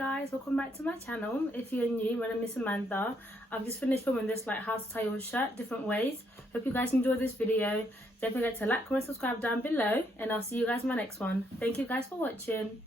guys, welcome back to my channel. If you're new, my name is Samantha. I've just finished filming this like how to tie your shirt different ways. Hope you guys enjoyed this video. Don't forget to like, comment, subscribe down below, and I'll see you guys in my next one. Thank you guys for watching.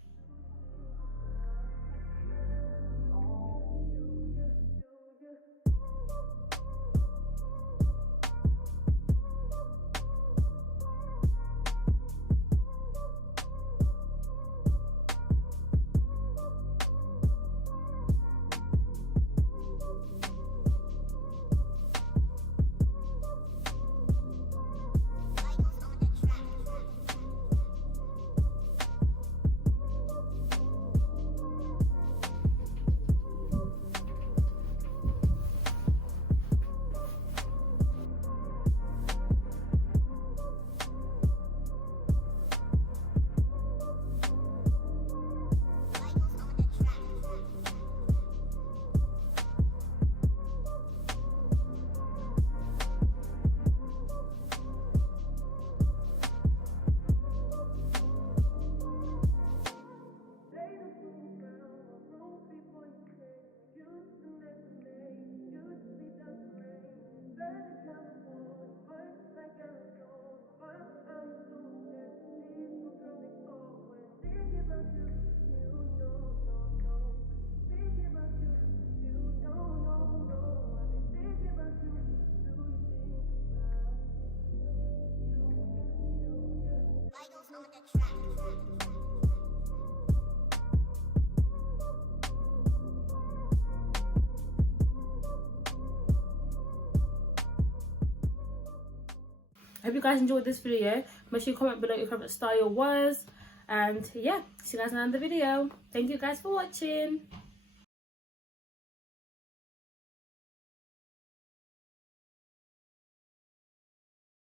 I hope you guys enjoyed this video. Make sure you comment below your favorite style was. And yeah, see you guys in another video. Thank you guys for watching.